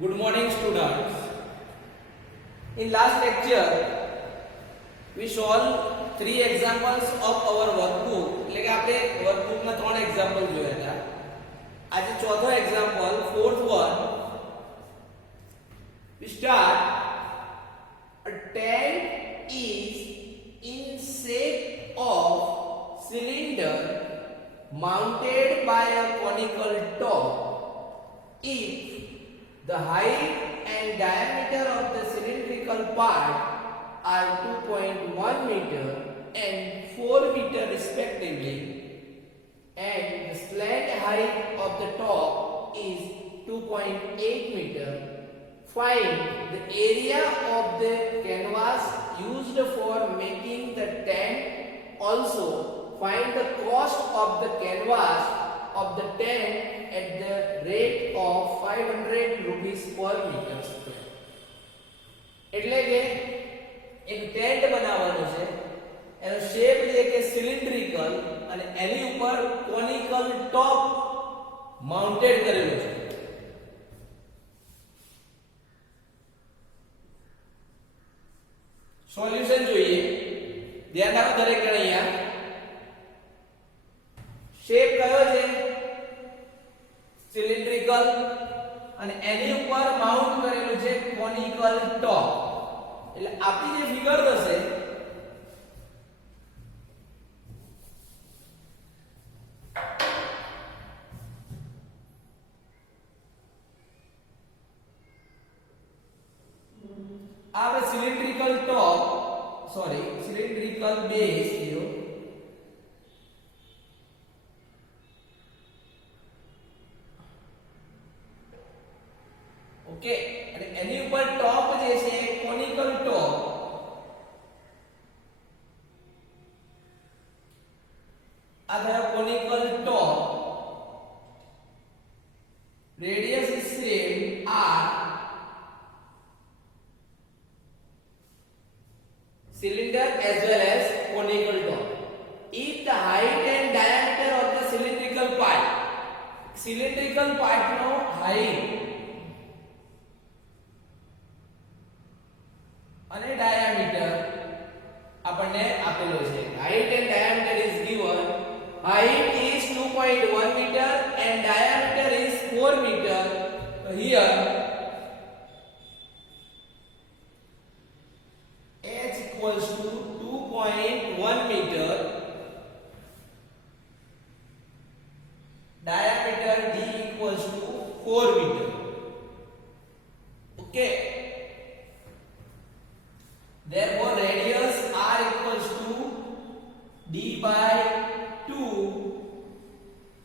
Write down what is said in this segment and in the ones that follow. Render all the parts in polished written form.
Good morning, students. In last lecture, we solved three examples of our workbook. એટલે કે આપણે workbook ના ત્રણ એક્ઝામ્પલ જોયા હતા. આજે ચોથો example, fourth one. We start. A tank is in shape of cylinder mounted by a conical top. If the height and diameter of the cylindrical part are 2.1 meter and 4 meter respectively, and the slant height of the top is 2.8 meter, find the area of the canvas used for making the tent. Also, find the cost of the canvas of the tent at the rate of 500 rupees per meter square. એટલે કે એક tent બનાવવાનો છે, એનો shape છે કે cylindrical અને એની ઉપર કોનિકલ ટોપ માઉન્ટેડ કરેલું છે. સોલ્યુશન જોઈએ. ધ્યાન રાખો દરેક જણ અહીંયા. શેપ કયો છે? સિલિન્ડ્રિકલ અને એની ઉપર માઉન્ટ કરેલું છે કોનિકલ ટોપ. એટલે આપણી જે ફિગર થશે આપણે સિલિન્ડ્રિકલ ટોપ સિલિન્ડ્રિકલ બેઝ કીધો. ઓકે, અને એની ઉપર ટોપ જે છે કોનિકલ ટોપ. આ થયો conical top. Radius is same r. Cylinder as well as conical top. If the height and diameter of the cylindrical part no height અને diameter આપણને આપેલો છે. Height and diameter is given. Height is 2.1 meter and diameter is 4 meter. So here h equals to 2.1 meter, diameter d equals to 4 meter. Okay, therefore radius r equals to d by 2,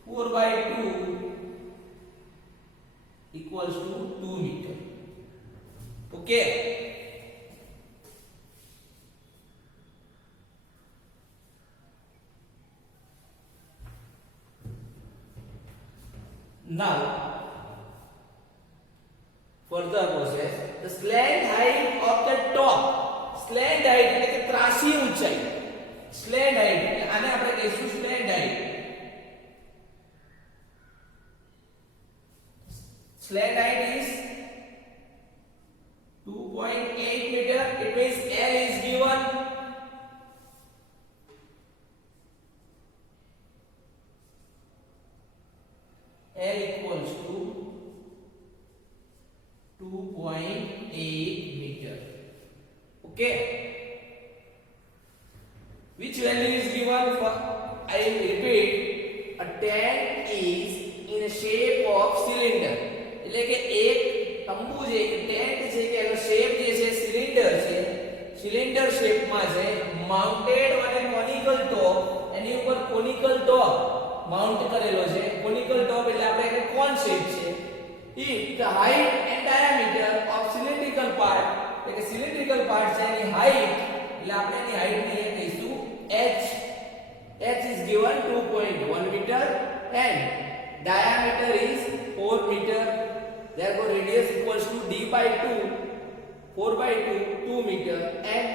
4 by 2 equals to 2 meter. Okay, now further process. The slant height of the top. Slant height એટલે કે ત્રાસી ઊંચાઈ. Slant height એટલે આને આપણે કહીશું slant height. Slant height is 2.8 meter. It means L is given. L equals to 2.8 meter. Okay, which value is given for? I repeat, a tank is in a shape of cylinder. એટલે કે એક તંબુ છે કે tent છે કે એનો shape જે છે સિલિન્ડર છે, સિલિન્ડર શેપમાં છે, માઉન્ટેડ અને કોનિકલ ટોપ, એની ઉપર કોનિકલ ટોપ માઉન્ટ કરેલો છે. કોનિકલ ટોપ એટલે આપણે એને કોન શેપ છે. If the height and diameter of cylindrical part, એટલે કે cylindrical part છે એની height, એટલે આપણે એની height ને કહીશું h. h is given 2.1 meter and diameter is 4 meter. Therefore radius equals to d by 2, 4 by 2, 2 meter, and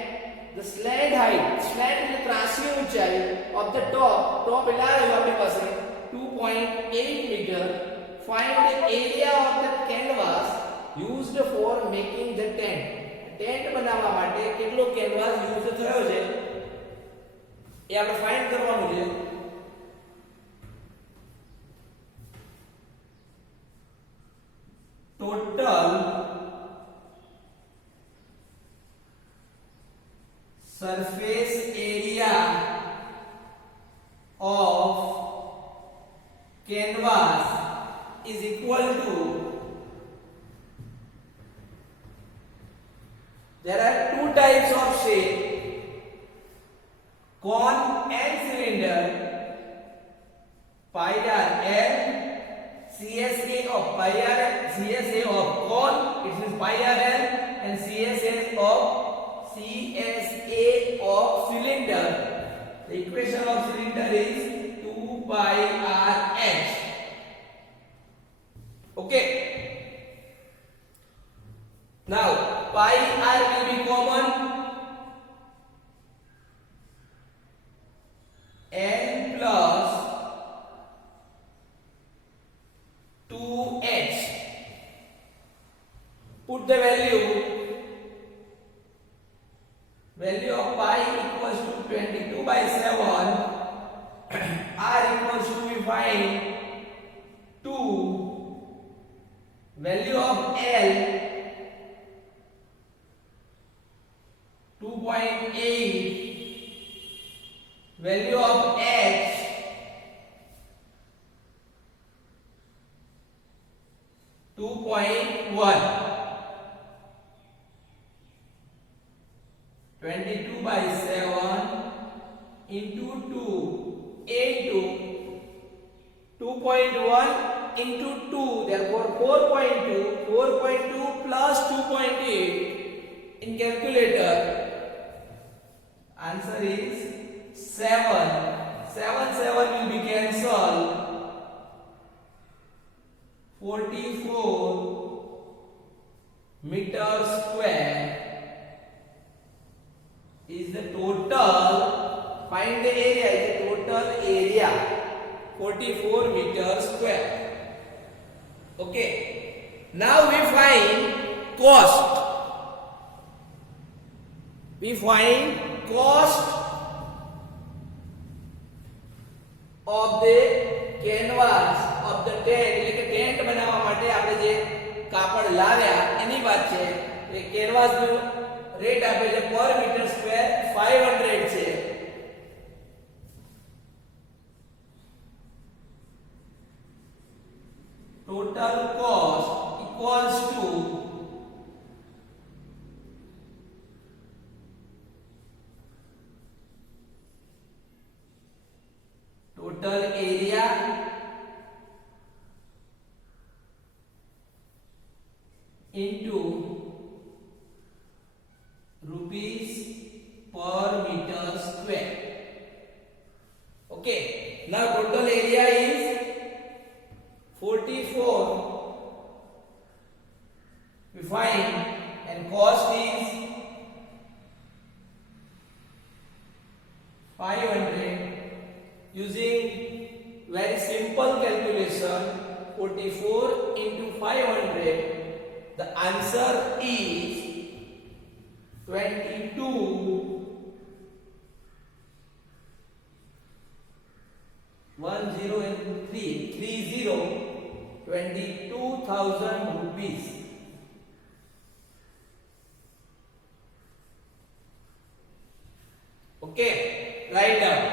the slant height, slant એટલે ત્રાસી ઊંચાઈ of the top એટલે આ રહ્યું આપણી પાસે 2.8 meter. Find the area of the canvas used for making the tent. Tent બનાવવા માટે કેટલો કેનવાસ યુઝ થયો છે એ આપણે ફાઇન્ડ કરવાનું છે. Total surface area of canvas is equal to, there are two types of shape, cone and cylinder. Pi r L CSA of pi r CSA of cone, it is pi r L, and CSA of cylinder. The equation of cylinder is 2 pi r h. Okay. Now pi r will be common. N plus 2h. Put the value of pi equals to 22 by 7. R equals to, we find 2. Value of L 2.8. Value of H 2.1. 22 by 7 into 2 into 2.1 into 2, therefore 4.2. 4.2 plus 2.8 in calculator, answer is 7. 7 will be cancelled. 44 meter square is the total. Find the area, is the total area 44 meter square. Okay, now we find cost. We find cost of the canvas of the tent. એટલે કે tent બનાવવા માટે આપણે જે કાપડ લાવ્યા એની વાત છે. એ કેનવાસ નું રેટ આપે છે પર મીટર સ્ક્વેર 500 છે. Total cost equals to total area into rupees per meter square. Okay, now total area is 44. We find, and cost is 500. Using very simple calculation, 44 into 500, the answer is 22 22,000 rupees. Okay, write down.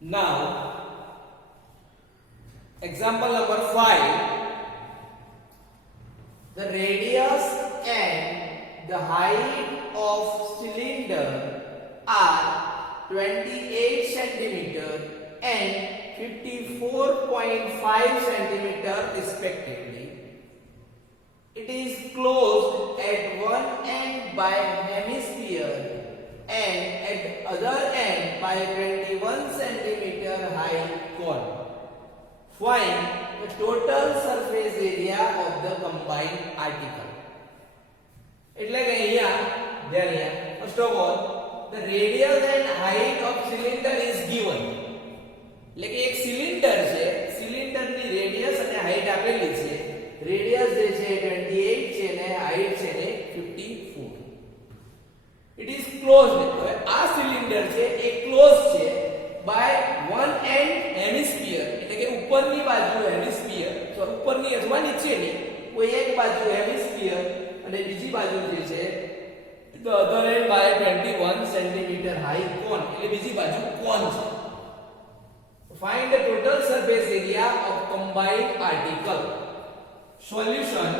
Now, example number 5. The radius and the height of cylinder are 28 centimeter and 54.5 centimeter respectively. It is closed at one end by hemisphere and at other end by 21 centimeter high cone. Find the total surface area of the combined article. એટલે કે અહીંયા ધ્યાન અહીંયા first of all the radius and height of cylinder is given. એટલે કે એક cylinder છે, સિલિન્ડરની રેડિયસ અને હાઈટ આપેલી છે. રેડિયસ જે છે 28 છે અને હાઈટ છે ને 54. It is closed. હવે આ સિલિન્ડર છે એ ક્લોઝ છે by one end hemisphere, એટલે કે ઉપરની બાજુ હેમિસ્ફિયર, તો ઉપરની અથવા નીચેની કોઈ એક બાજુ હેમિસ્ફિયર અને બીજી બાજુ જે છે the other end by 21 centimeter high cone, એટલે બીજી બાજુ કોન છે. Find the total surface area of combined article. Solution.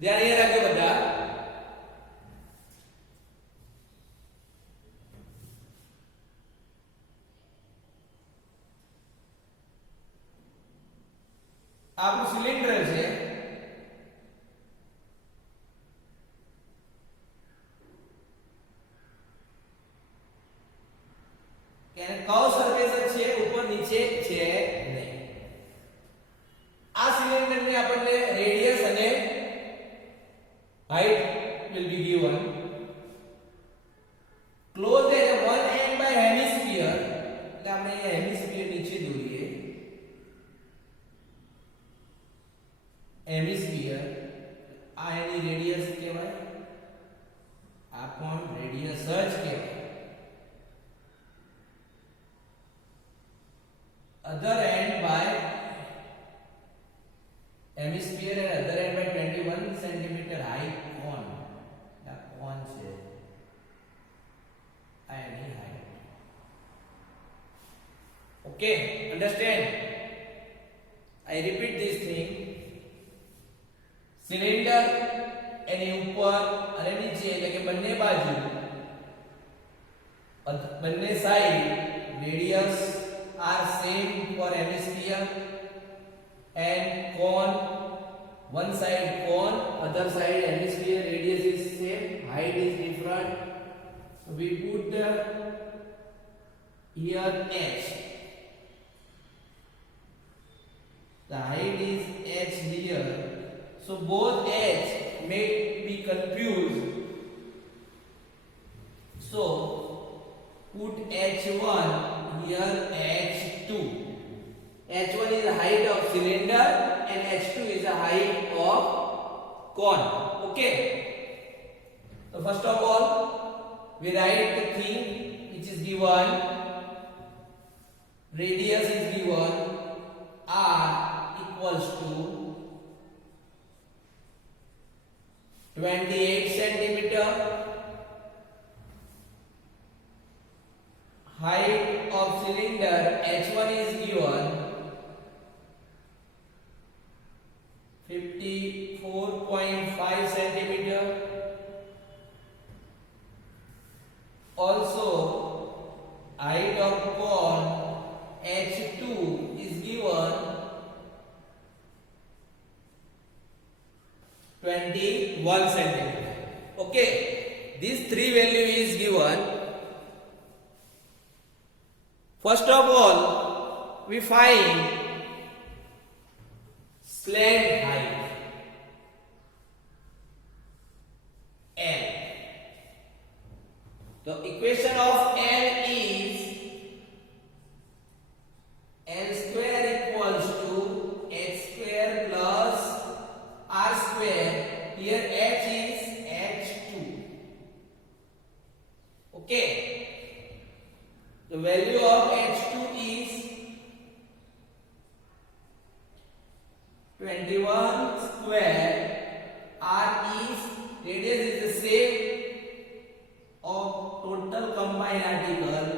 ધ્યાન અહીંયા રાખજો બધા. આપણું સિલિન્ડર છે કે કર્વ સરફેસ છે, ઉપર નીચે છે નહીં. આ સિલિન્ડરની આપણને રેડિયસ અને height will be given. Closed at one end by hemisphere, એટલે આપણે અહીંયા હેમિસ્ફિયર નીચે દોરીએ. હેમિસ્ફિયર આ એની રેડિયસ કહેવાય, આ પણ રેડિયસ જ કહેવાય. Other end by hemisphere and other end by 21 centimeter high cone. The cone છે આ એની height. Okay, understand? I repeat this thing. Cylinder એની ઉપર અને નીચે એટલે કે બંને બાજુ બંને side radius are same for hemisphere and cone. One side cone, other side hemisphere, radius is same, height is different. So we put the here h. The height is h here. So both h may be confused. So put h1 here, h2. h1 is the height of cylinder and h2 is the height of cone. Okay. So first of all, we write the thing which is given. Radius is given, r equals to 28 centimeter. Height of cylinder h1 is given 54.5 centimeter. Also height of cone h2 is given 21 centimeter. Okay, these three value is given. First of all, we find slant height L. The equation of L is L square equals to h square plus r square. Here h is h2. Okay. The value of h2 is 21 square. R is radius is the same of total combined article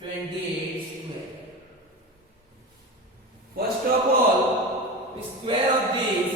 28 square. First of all, the square of this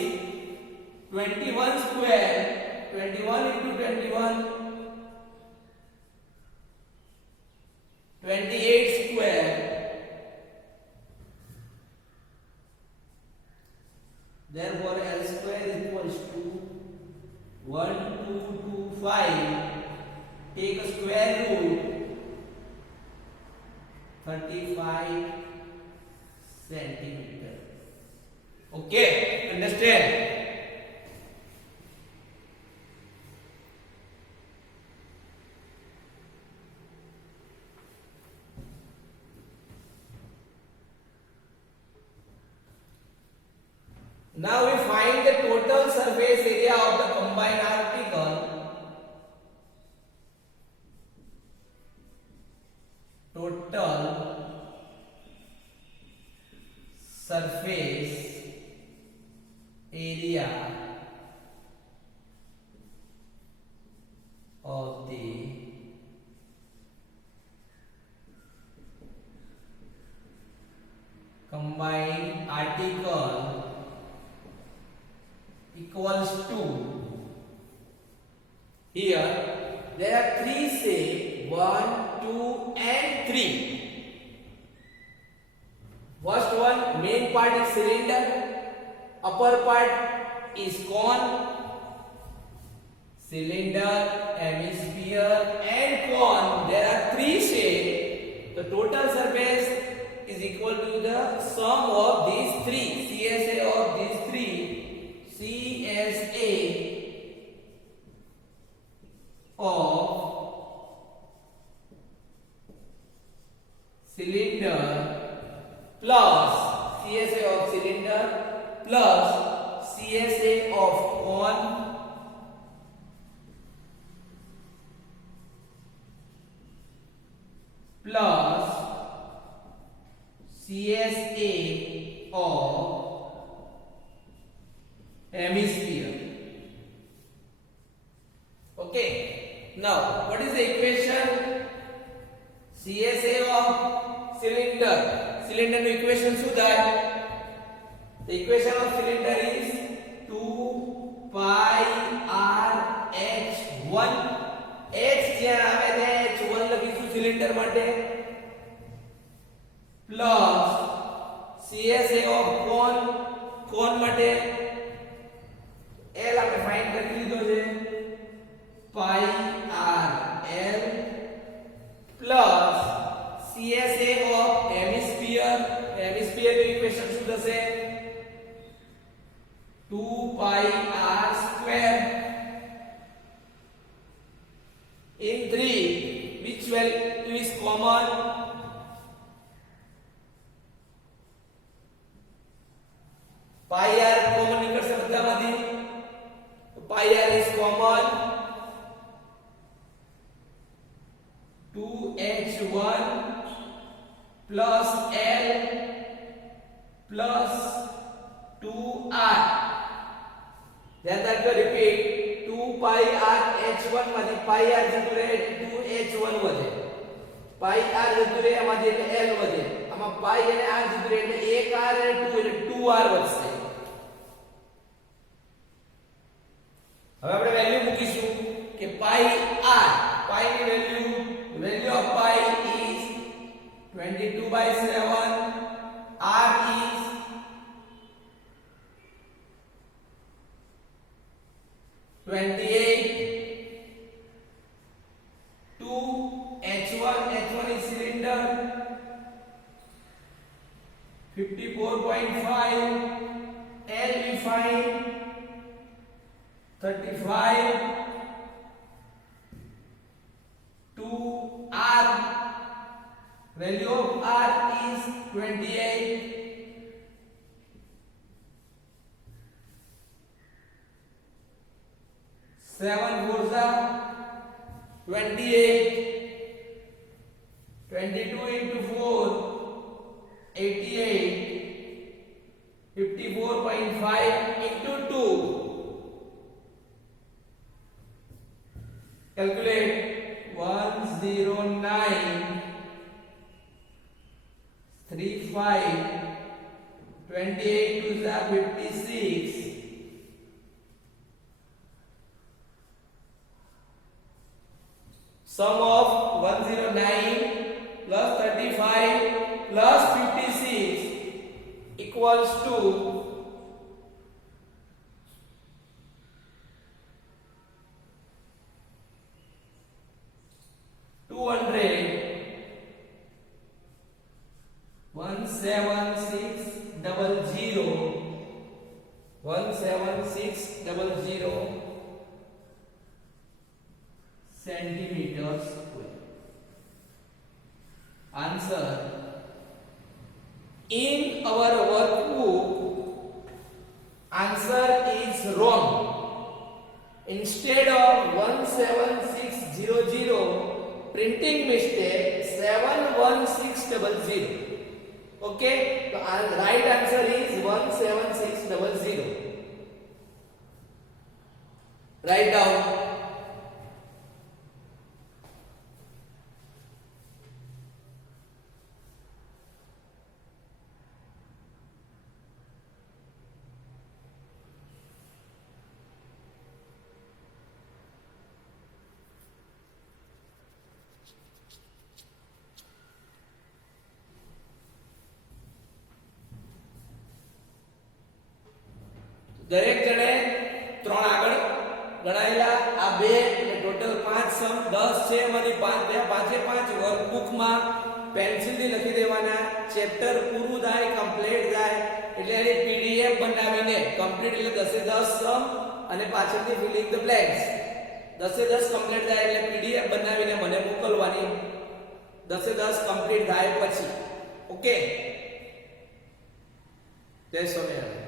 35 centimeter. Okay, understand? Now we find the total surface area of the combined article. Total surface area of the combined article equals to, here there are three, say 1, 2 and 3. First one, main part is cylinder, upper part is cone. Cylinder, hemisphere and cone, there are three shapes. The total surface is equal to the sum of these three, CSA of these three. CSA of cylinder plus CSA of cylinder plus CSA of cone plus CSA of hemisphere. Okay, now what is the equation? CSA of cylinder. Cylinder no equation શું થાય? The equation of cylinder is 2 pi r h1. h જ્યાં આવે તે h1 લખીશું cylinder માટે plus CSA of cone. cone માટે L આપણે find કરી લીધો છે pi r l plus CSA of hemisphere. hemisphere ની ઇક્વેશન શું થશે? 2 pi r square. In 3, which value is common? Pi r common નીકળશે બધામાંથી. Pi r is common. 2h1 plus L plus 2r. Then that will repeat 2 pi r h1 માંથી pi r જતું રહે 2h1 વધે. pi r જતું રહે આમાંથી એટલે L વધે. આમાં pi અને r જતું રહે એટલે 1r અને 2 એટલે 2r વધશે. હવે આપણે વેલ્યુ મૂકીશું કે pi r, pi ની value of pi is 22/7, r is 28, 2 h1 is cylinder 54.5, L we find 35, 2r, value of r is 28, 7 4s are 28, 22 into 4 88, 54.5 into 2. Calculate 109 35 28 to the 56. Sum of 109 plus 35 plus 56 equals to 200 17600 centimeter square. Answer: in our workbook, answer is wrong. Instead of 17600, printing mistake 71600. Okay, so right answer is 17600. Write down. દરેક જણે ત્રણ આગળ ગણાયેલા આ બે એટલે total 5 સમ 10 છે એમાંથી 5 થયા. પાંચે પાંચ વર્કબુકમાં પેન્સિલથી લખી દેવાના. ચેપ્ટર પૂરું થાય, કમ્પ્લીટ થાય એટલે એની પીડીએફ બનાવીને કમ્પ્લીટ એટલે 10 એ 10 સમ અને પાછળથી filling the blanks 10 A 10 complete થાય એટલે પીડીએફ બનાવીને મને મોકલવાની 10 એ 10 કમ્પ્લીટ થાય પછી. ઓકે, જય સ્વામિનારાયણ.